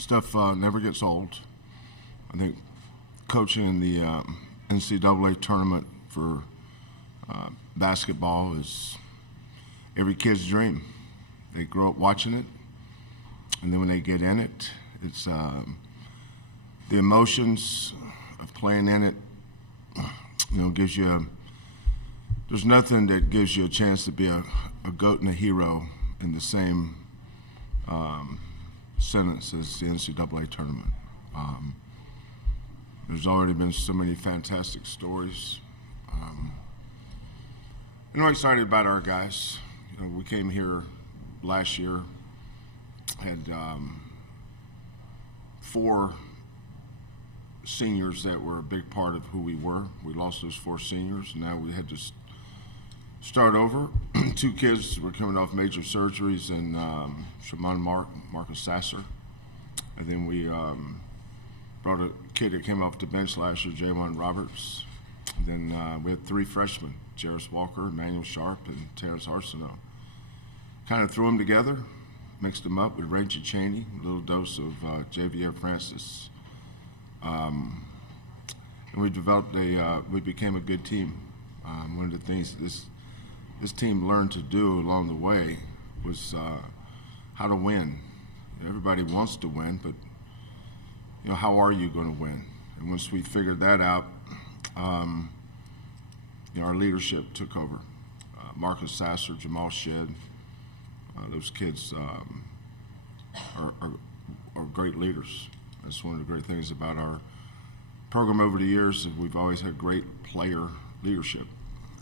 stuff never gets old. I think coaching in the NCAA tournament for basketball is every kid's dream. They grow up watching it, and then when they get in it, it's the emotions of playing in it. Gives you there's nothing that gives you a chance to be a GOAT and a hero in the same sentence as the NCAA tournament. There's already been so many fantastic stories. I'm excited about our guys. We came here last year, had 4 seniors that were a big part of who we were. We lost those 4 seniors, and now we had to start over. 2 kids were coming off major surgeries, and Tramon, Marcus Sasser. And then we brought a kid that came off the bench last year, Jamal Roberts. And then we had 3 freshmen, Jarace Walker, Emmanuel Sharp, and Terrence Arsenault. Kind of threw them together, mixed them up with Reggie Cheney, a little dose of Javier Francis. And we developed we became a good team. One of the things this team learned to do along the way was how to win. Everybody wants to win, but how are you going to win? And once we figured that out, our leadership took over. Marcus Sasser, Jamal Shead, those kids are great leaders. That's one of the great things about our program over the years. Is we've always had great player leadership,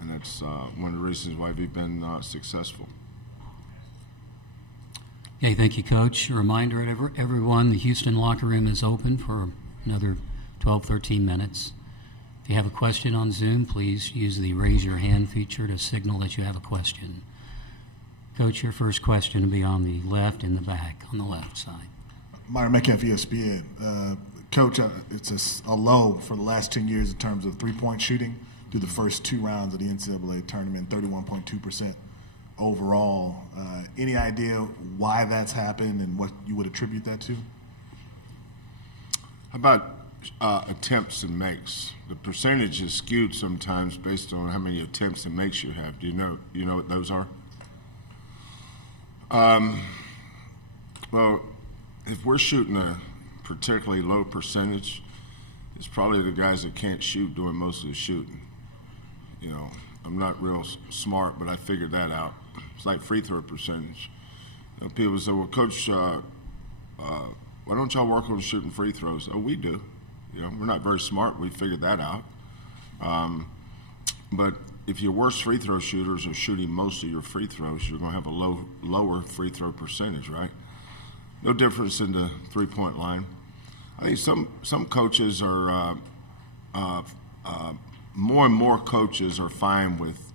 and that's one of the reasons why we've been successful. Okay, thank you, Coach. A reminder to everyone, the Houston locker room is open for another 12, 13 minutes. If you have a question on Zoom, please use the raise your hand feature to signal that you have a question. Coach, your first question will be on the left in the back, on the left side. Myron Metcalf, ESPN. Coach, it's a low for the last 10 years in terms of three-point shooting through the first 2 rounds of the NCAA tournament, 31.2% overall. Any idea why that's happened and what you would attribute that to? How about attempts and makes? The percentage is skewed sometimes based on how many attempts and makes you have. Do you know what those are? Well, if we're shooting a particularly low percentage, it's probably the guys that can't shoot doing most of the shooting. I'm not real smart, but I figured that out. It's like free throw percentage. People say, well, Coach, why don't y'all work on shooting free throws? Oh, we do. We're not very smart. We figured that out. But if your worst free throw shooters are shooting most of your free throws, you're going to have a lower free throw percentage, right? No difference in the three-point line. I think some coaches are more and more coaches are fine with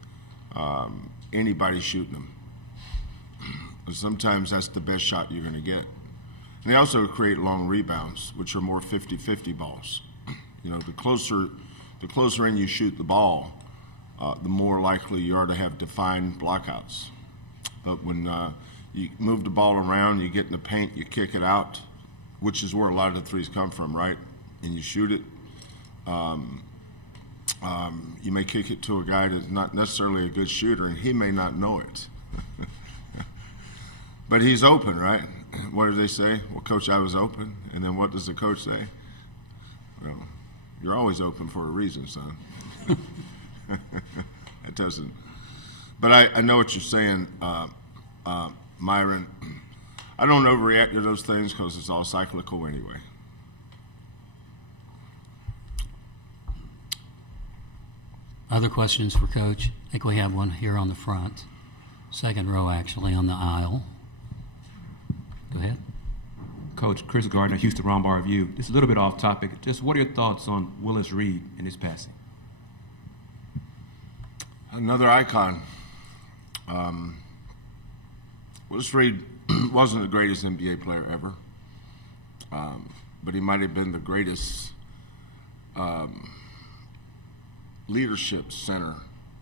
anybody shooting them. Sometimes that's the best shot you're going to get. And they also create long rebounds, which are more 50-50 balls. The closer in you shoot the ball, the more likely you are to have defined blockouts. But when you move the ball around, you get in the paint, you kick it out, which is where a lot of the threes come from, right? And you shoot it. You may kick it to a guy that's not necessarily a good shooter, and he may not know it. But he's open, right? What do they say? Well, Coach, I was open. And then what does the coach say? Well, you're always open for a reason, son. That doesn't. But I know what you're saying, Myron. I don't overreact to those things because it's all cyclical anyway. Other questions for Coach? I think we have one here on the front. Second row, actually, on the aisle. Go ahead. Coach, Chris Gardner, Houston Roundbar Review. Just a little bit off topic. Just what are your thoughts on Willis Reed and his passing? Another icon. Willis Reed wasn't the greatest NBA player ever, but he might have been the greatest leadership center.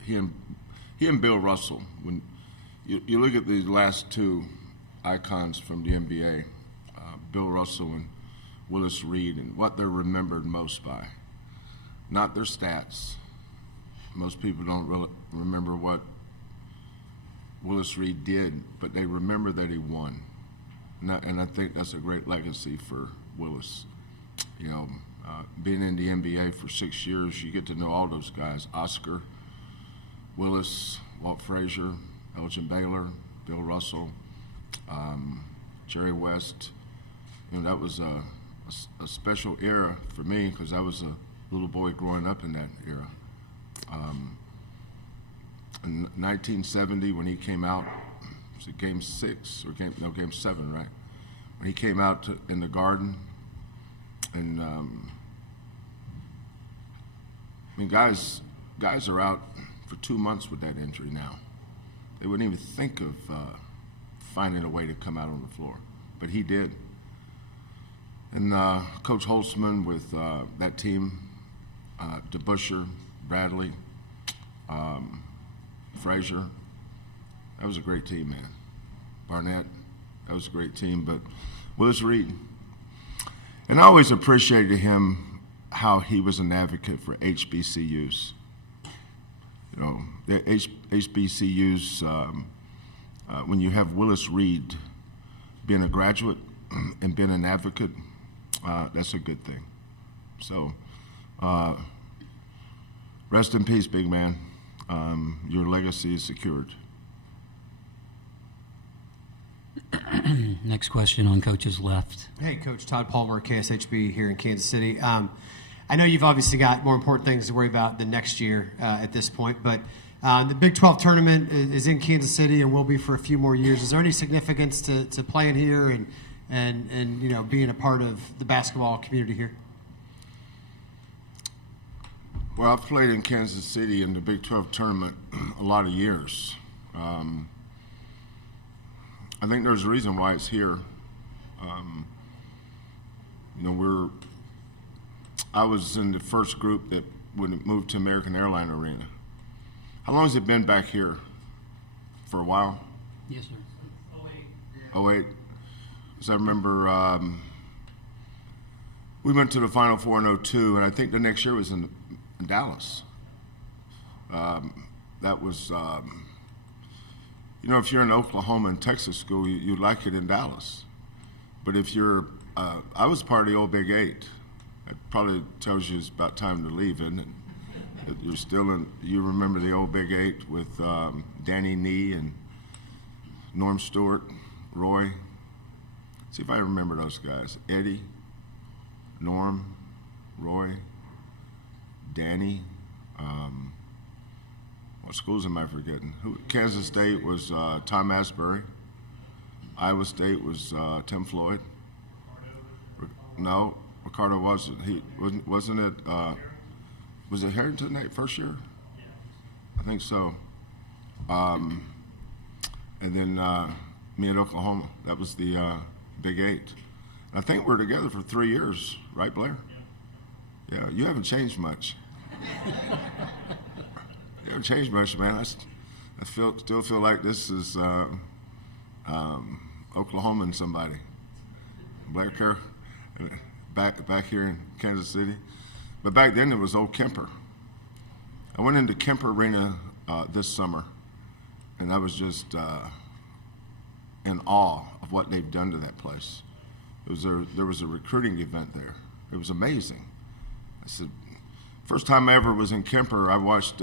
He and Bill Russell. When you look at these last 2 icons from the NBA, Bill Russell and Willis Reed and what they're remembered most by, not their stats. Most people don't really remember what Willis Reed did, but they remember that he won. And I think that's a great legacy for Willis. You know, being in the NBA for 6 years, you get to know all those guys: Oscar, Willis, Walt Frazier, Elgin Baylor, Bill Russell, Jerry West. You know, that was a special era for me because I was a little boy growing up in that era. In 1970, when he came out, was it Game 6 or Game 7, right? When he came out in the Garden, and I mean, guys are out for 2 months with that injury now. They wouldn't even think of finding a way to come out on the floor, but he did. And Coach Holtzman with that team, DeBuscher, Bradley, Frazier, that was a great team, man. Barnett, that was a great team. But Willis Reed, and I always appreciated him, how he was an advocate for HBCUs. You know, the HBCUs, when you have Willis Reed being a graduate and being an advocate, that's a good thing. So, rest in peace, big man. Your legacy is secured. Next question on Coach's left. Hey, Coach Todd Palmer, KSHB here in Kansas City. I know you've obviously got more important things to worry about than next year at this point, but the Big 12 tournament is in Kansas City and will be for a few more years. Is there any significance to playing here and you know, being a part of the basketball community here? Well, I've played in Kansas City in the Big 12 tournament a lot of years. I think there's a reason why it's here. You know, I was in the first group that would move to American Airline Arena. How long has it been back here? For a while? Yes, sir. 08. Because I remember we went to the Final Four in 02, and I think the next year was in Dallas. That was, you know, if you're in Oklahoma and Texas school, you like it in Dallas. But if you're, I was part of the old Big 8. It probably tells you it's about time to leave, isn't it? That you're still in, you remember the old Big 8 with Danny Nee and Norm Stewart, Roy. See if I remember those guys. Eddie, Norm, Roy, Danny. What schools am I forgetting? Kansas State was Tom Asbury. Iowa State was Tim Floyd. No, Ricardo wasn't. He wasn't it. Was it Harrington that first year? I think so. And then me at Oklahoma. That was the Big 8. I think we're together for 3 years, right, Blair? Yeah, you haven't changed much. You haven't changed much, man. I still feel like this is Oklahoma and somebody. Blair Kerr, back here in Kansas City. But back then it was old Kemper. I went into Kemper Arena this summer, and I was just in awe of what they've done to that place. There was a recruiting event there. It was amazing. I said, first time I ever was in Kemper, I watched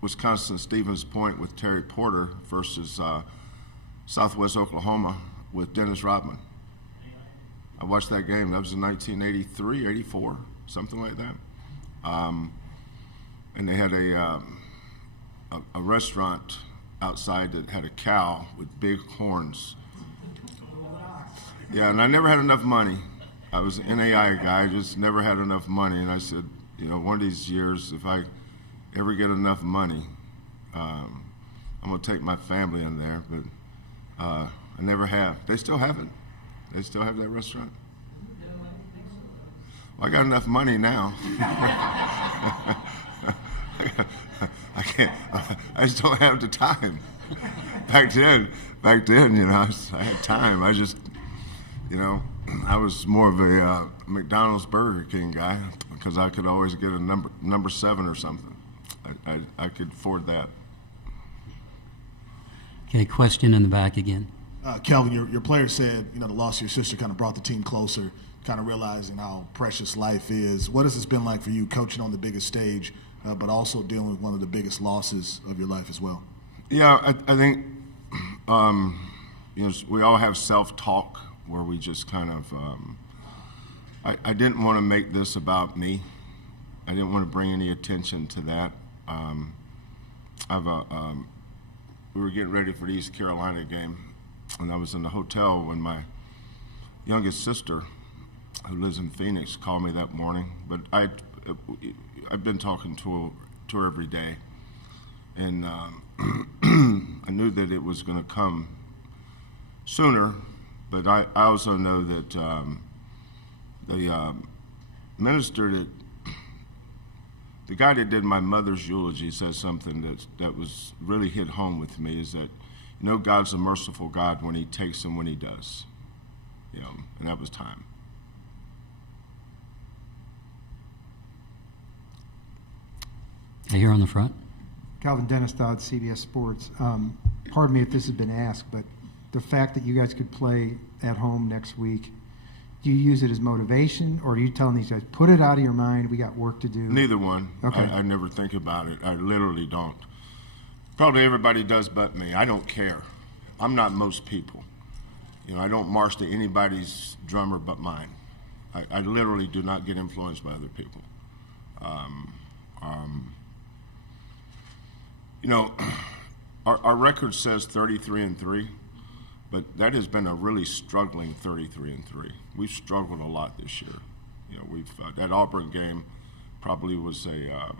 Wisconsin-Stevens Point with Terry Porter versus Southwest Oklahoma with Dennis Rodman. I watched that game. That was in 1983, 84, something like that. And they had a restaurant outside that had a cow with big horns. Yeah, and I never had enough money. I was an NAI guy, just never had enough money. And I said, you know, one of these years, if I ever get enough money, I'm going to take my family in there. But I never have. They still have it. They still have that restaurant. Well, I got enough money now. I can't. I just don't have the time. Back then, you know, I had time. I just, you know, I was more of a McDonald's Burger King guy because I could always get a number 7 or something. I could afford that. Okay, question in the back again. Kelvin, your player said, the loss of your sister kind of brought the team closer, kind of realizing how precious life is. What has this been like for you, coaching on the biggest stage, but also dealing with one of the biggest losses of your life as well? Yeah, I think we all have self-talk where we just kind of I didn't want to make this about me. I didn't want to bring any attention to that. We were getting ready for the East Carolina game, and I was in the hotel when my youngest sister, who lives in Phoenix, called me that morning. But I've been talking to her every day, and I knew that it was going to come sooner. But I also know that the minister the guy that did my mother's eulogy said something that was really hit home with me, is that, God's a merciful God when he takes him when he does. And that was time. Okay, here on the front. Calvin Dennis Dodd, CBS Sports. Pardon me if this has been asked, but the fact that you guys could play at home next week, do you use it as motivation, or are you telling these guys, put it out of your mind, we got work to do? Neither one. Okay. I never think about it. I literally don't. Probably everybody does but me. I don't care. I'm not most people. I don't march to anybody's drummer but mine. I literally do not get influenced by other people. Our record says 33-3. But that has been a really struggling 33-3. We've struggled a lot this year. That Auburn game probably was a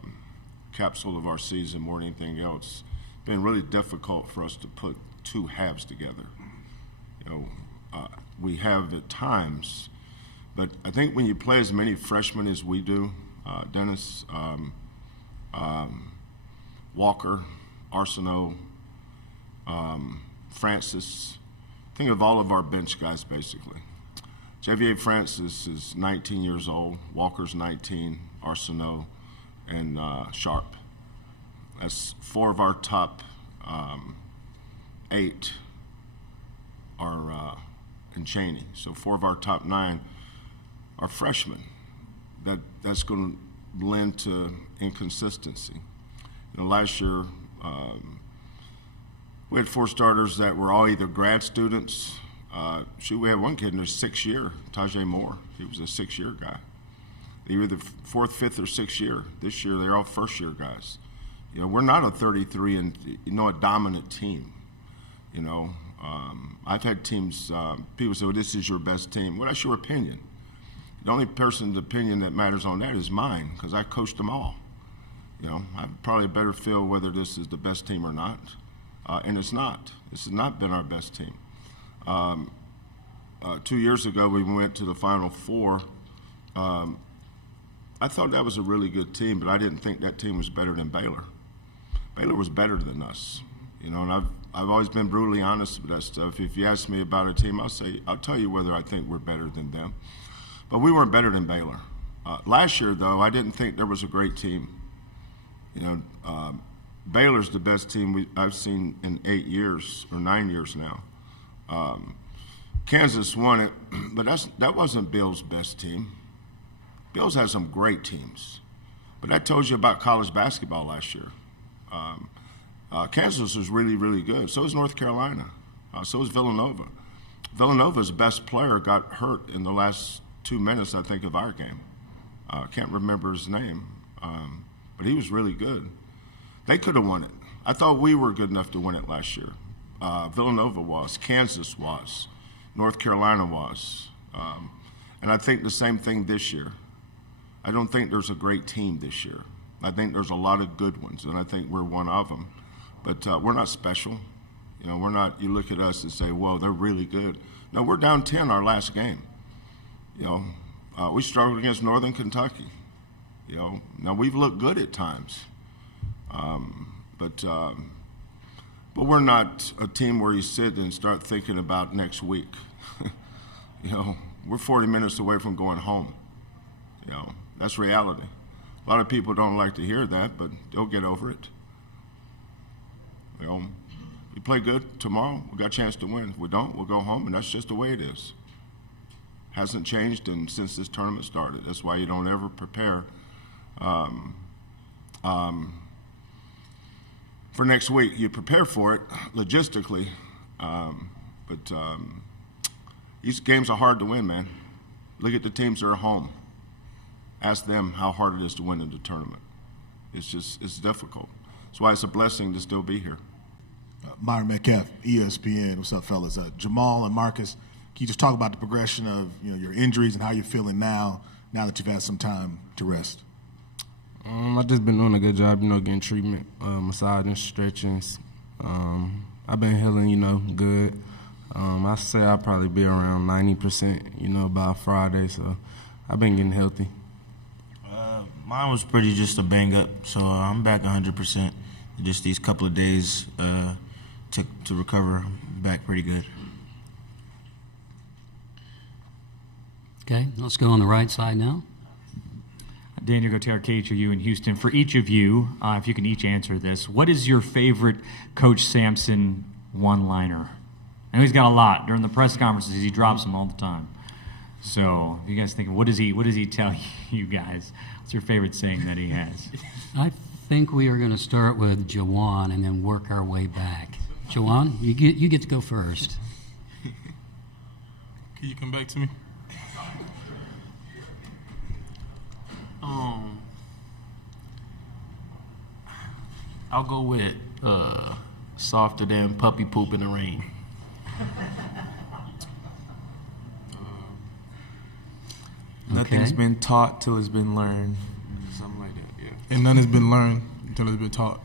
capsule of our season more than anything else. It's been really difficult for us to put two halves together. We have at times, but I think when you play as many freshmen as we do, Dennis, Walker, Arsenault, Francis. Think of all of our bench guys, basically. Javier Francis is 19 years old. Walker's 19, Arsenault, and Sharp. That's 4 of our top 8 are in Cheney. So 4 of our top 9 are freshmen. That's going to lend to inconsistency. Last year, we had 4 starters that were all either grad students. We had one kid in their 6th year, Tajay Moore. He was a 6-year guy. They were either 4th, 5th, or 6th year. This year, they're all first-year guys. We're not a 33 and a dominant team. I've had teams. People say, "Well, this is your best team." Well, that's your opinion. The only person's opinion that matters on that is mine, because I coached them all. I probably better feel whether this is the best team or not. And it's not. This has not been our best team. 2 years ago, we went to the Final Four. I thought that was a really good team, but I didn't think that team was better than Baylor. Baylor was better than us, and I've always been brutally honest with that stuff. If you ask me about a team, I'll tell you whether I think we're better than them. But we weren't better than Baylor. Last year, though, I didn't think there was a great team. Baylor's the best team I've seen in 8 years or 9 years now. Kansas won it, but that wasn't Bill's best team. Bill's had some great teams, but that tells you about college basketball last year. Kansas was really, really good. So was North Carolina. So was Villanova. Villanova's best player got hurt in the last 2 minutes, I think, of our game. Can't remember his name, but he was really good. They could have won it. I thought we were good enough to win it last year. Villanova was. Kansas was. North Carolina was. And I think the same thing this year. I don't think there's a great team this year. I think there's a lot of good ones, and I think we're one of them. But we're not special. We're not, you look at us and say, well, they're really good. No, we're down 10 our last game. We struggled against Northern Kentucky. Now we've looked good at times. But we're not a team where you sit and start thinking about next week. we're 40 minutes away from going home. That's reality. A lot of people don't like to hear that, but they'll get over it. We play good tomorrow, we got a chance to win. If we don't, we'll go home, and that's just the way it is. Hasn't changed since this tournament started. That's why you don't ever prepare for next week. You prepare for it logistically, but these games are hard to win, man. Look at the teams that are home. Ask them how hard it is to win in the tournament. It's difficult. That's why it's a blessing to still be here. Myron Metcalf, ESPN. What's up, fellas? Jamal and Marcus, can you just talk about the progression of your injuries and how you're feeling now that you've had some time to rest? I've just been doing a good job, getting treatment, massaging, stretching. I've been healing, good. I say I'll probably be around 90%, by Friday, so I've been getting healthy. Mine was pretty just a bang up, so I'm back 100%. Just these couple of days took to recover, back pretty good. Okay, let's go on the right side now. Daniel Gutierrez, KHOU in Houston. For each of you, if you can each answer this, what is your favorite Coach Sampson one-liner? I know he's got a lot. During the press conferences, he drops them all the time. So, if you guys think, what does he tell you guys? What's your favorite saying that he has? I think we are going to start with Jawan and then work our way back. Jawan, you get to go first. Can you come back to me? I'll go with softer than puppy poop in the rain. Nothing's been taught till it's been learned. Something like that, yeah. And none has been learned until it's been taught.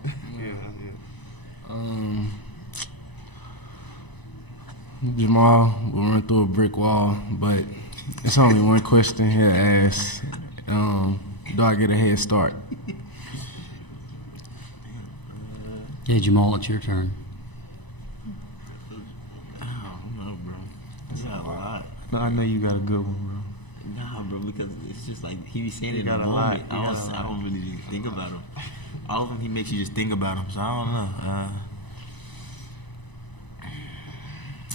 Jamal will run through a brick wall, but it's only one question he'll ask. Do I get a head start? Okay, Jamal, it's your turn. I don't know, bro. It's not a lot. No, I know you got a good one, bro. Nah, bro, because it's just like he be saying it in the got a moment. lot. I don't really even think about him. All of them, he makes you just think about him. So I don't know.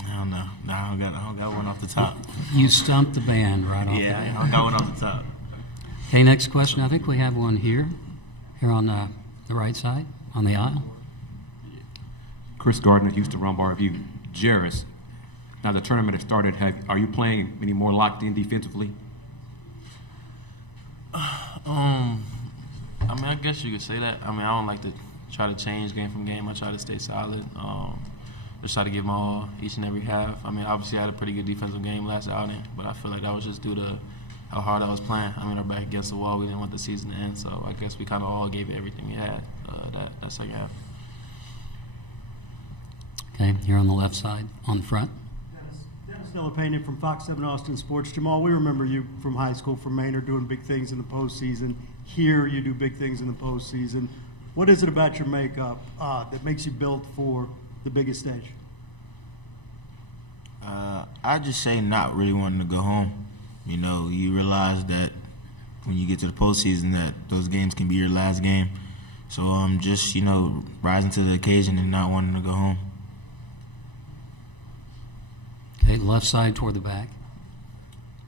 I don't know. No, I don't got one off the top. You stumped the band right off the Yeah, bat. I don't got one off the top. Okay, next question. I think we have one here on the right side, on the aisle. Chris Gardner, Houston Round Review. Jarace, now the tournament has started. Are you playing any more locked in defensively? I guess you could say that. I don't like to try to change game from game. I try to stay solid. Just try to give my all each and every half. Obviously I had a pretty good defensive game last outing, but I feel like that was just due to how hard I was playing. Our back against the wall. We didn't want the season to end, so I guess we kind of all gave it everything we had that second half. Okay, here on the left side, on the front. Dennis Delapena from Fox 7 Austin Sports. Jamal, we remember you from high school, from Maynard, doing big things in the postseason. Here, you do big things in the postseason. What is it about your makeup that makes you built for the biggest stage? I just say not really wanting to go home. You realize that when you get to the postseason that those games can be your last game. So just, rising to the occasion and not wanting to go home. Okay, left side toward the back.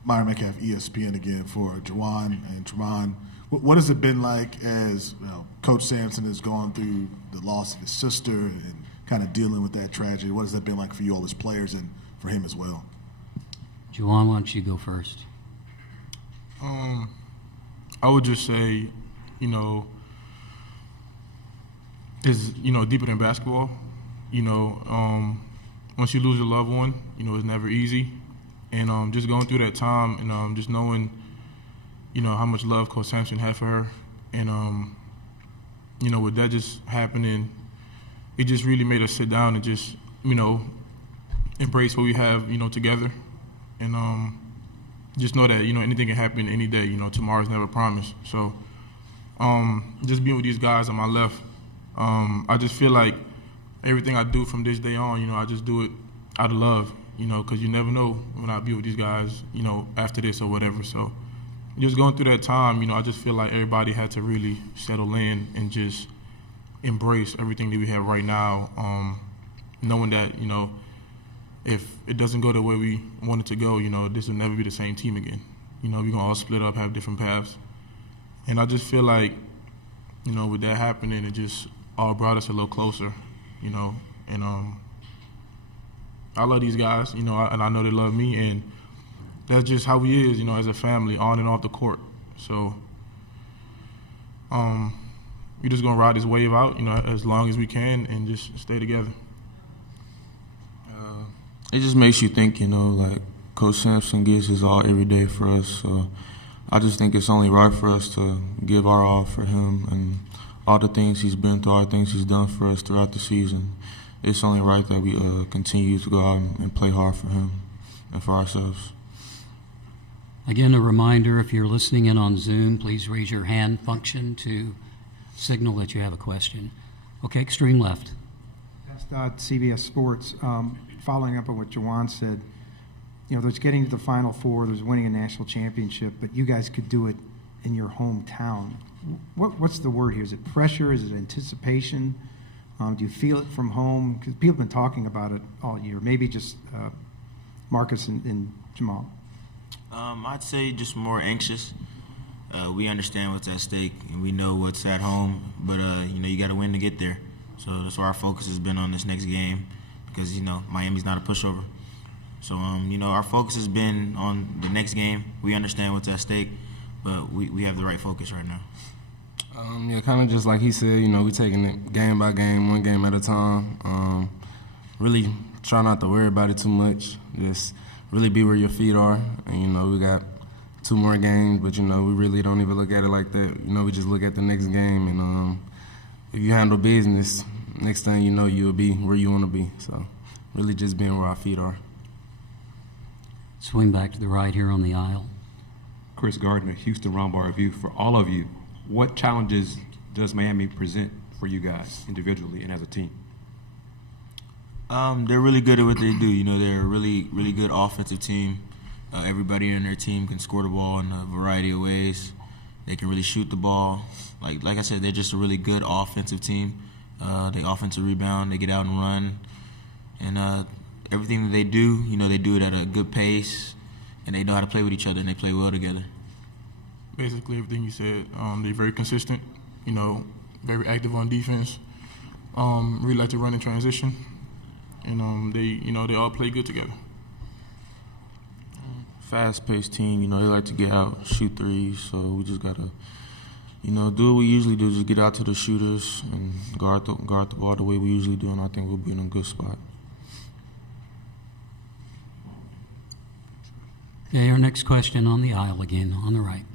Myron Metcalf, ESPN again for Jawan and Tramon. What has it been like as Coach Sampson has gone through the loss of his sister and kind of dealing with that tragedy? What has that been like for you all as players and for him as well? Jawan, why don't you go first? I would just say, it's deeper than basketball. Once you lose a loved one, it's never easy. And just going through that time and just knowing, how much love Coach Sampson had for her. And, with that just happening, it just really made us sit down and just, embrace what we have, together. And just know that, anything can happen any day. Tomorrow's never promised. So just being with these guys on my left, I just feel like everything I do from this day on, I just do it out of love. because you never know when I'll be with these guys, after this or whatever. So just going through that time, I just feel like everybody had to really settle in and just embrace everything that we have right now, knowing that, if it doesn't go the way we want it to go, this will never be the same team again. We're going to all split up, have different paths. And I just feel like, with that happening, it just all brought us a little closer, and I love these guys, and I know they love me, and that's just how we is, as a family, on and off the court. So we're just going to ride this wave out, as long as we can and just stay together. It just makes you think, like Coach Sampson gives his all every day for us. So I just think it's only right for us to give our all for him and all the things he's been through, all the things he's done for us throughout the season. It's only right that we continue to go out and play hard for him and for ourselves. Again, a reminder, if you're listening in on Zoom, please raise your hand function to signal that you have a question. Okay, extreme left. That's CBS Sports. Following up on what Jawan said, there's getting to the Final Four, there's winning a national championship, but you guys could do it in your hometown. What's the word here? Is it pressure? Is it anticipation? Do you feel it from home? Because people have been talking about it all year. Maybe just Marcus and Jamal. I'd say just more anxious. We understand what's at stake, and we know what's at home. But you got to win to get there. So that's why our focus has been on this next game, because Miami's not a pushover. So our focus has been on the next game. We understand what's at stake, but we have the right focus right now. Kind of just like he said, we taking it game by game, one game at a time. Really try not to worry about it too much. Just really be where your feet are. And, we got 2 more games, but, we really don't even look at it like that. We just look at the next game. And if you handle business, next thing you know, you'll be where you want to be. So really just being where our feet are. Swing back to the right here on the aisle. Chris Gardner, Houston Round Bar Review. For all of you, what challenges does Miami present for you guys individually and as a team? They're really good at what they do. They're a really, really good offensive team. Everybody in their team can score the ball in a variety of ways. They can really shoot the ball. Like I said, they're just a really good offensive team. They offensive rebound, they get out and run. And everything that they do, they do it at a good pace, and they know how to play with each other, and they play well together. Basically everything you said. They're very consistent, very active on defense. Really like to run in transition, and they all play good together. Fast-paced team, they like to get out, shoot threes, so we just gotta, do what we usually do, just get out to the shooters and guard the ball the way we usually do, and I think we'll be in a good spot. Okay, our next question on the aisle again, on the right.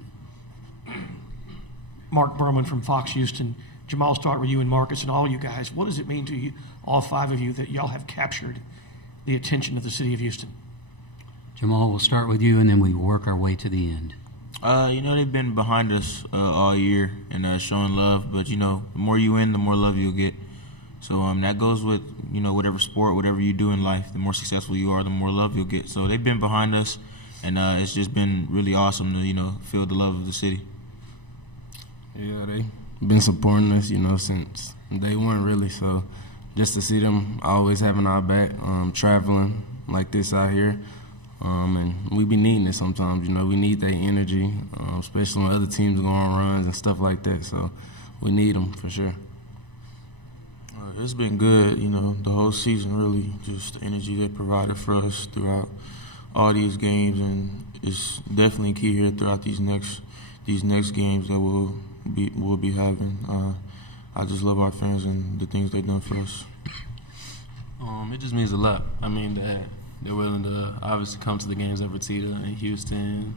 Mark Berman from Fox Houston. Jamal, start with you and Marcus and all you guys. What does it mean to you, all 5 of you, that y'all have captured the attention of the city of Houston? Jamal, we'll start with you, and then we work our way to the end. They've been behind us all year and showing love. But, the more you win, the more love you'll get. So that goes with, whatever sport, whatever you do in life. The more successful you are, the more love you'll get. So they've been behind us, and it's just been really awesome to, feel the love of the city. Yeah, they've been supporting us, since day one, really. So just to see them always having our back, traveling like this out here. And we be needing it sometimes, we need that energy, especially when other teams go on runs and stuff like that. So we need them for sure. It's been good, the whole season, really, just the energy they provided for us throughout all these games, and it's definitely key here throughout these next games that we'll be having. I just love our fans and the things they've done for us. It just means a lot. That they're willing to obviously come to the games at Fertitta in Houston,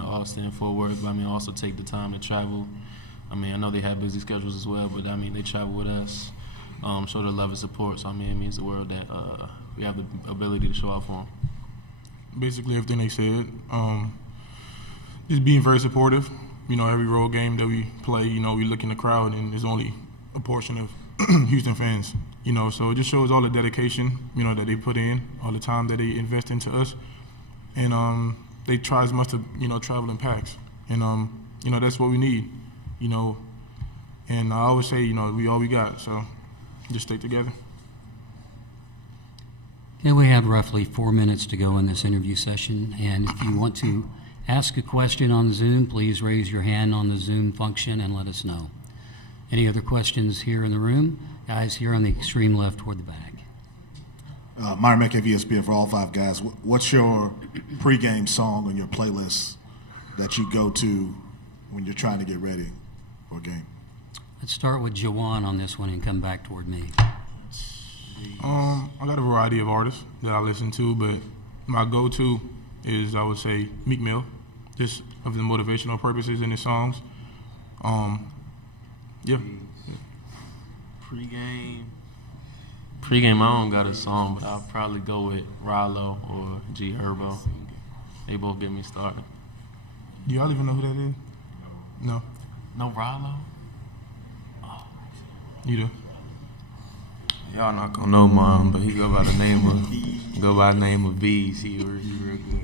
Austin, Fort Worth, but also take the time to travel. I know they have busy schedules as well, but they travel with us, show their love and support. So it means the world that we have the ability to show out for them. Basically everything they said. Just being very supportive. Every road game that we play, we look in the crowd, and there's only a portion of Houston fans. You know, so it just shows all the dedication, you know, that they put in, all the time that they invest into us, and they try as much to, you know, travel in packs, and you know, that's what we need, you know, and I always say, you know, we all we got, so just stay together. Okay, we have roughly 4 minutes to go in this interview session, and if you want to ask a question on Zoom, please raise your hand on the Zoom function and let us know. Any other questions here in the room? Guys here on the extreme left toward the back. Myron Metcalf, ESPN, for all five guys. What's your pregame song on your playlist that you go to when you're trying to get ready for a game? Let's start with Jawan on this one and come back toward me. I got a variety of artists that I listen to, but my go-to is, I would say, Meek Mill, just of the motivational purposes in his songs. Yeah. Pre-game, I don't got a song, but I'll probably go with Rallo or G Herbo. They both get me started. Do y'all even know who that is? No. No Rallo? You do? Y'all not gonna know mine, but he go by the name of V's. He real good.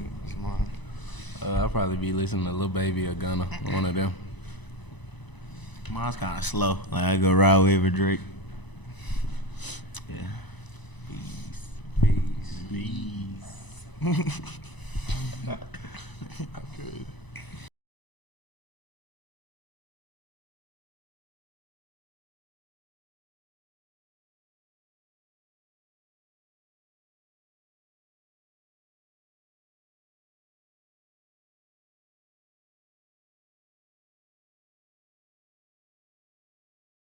I'll probably be listening to Lil Baby or Gunna, one of them. Mine's kind of slow. Like I go Rod Wave or Drake. Yeah. Peace.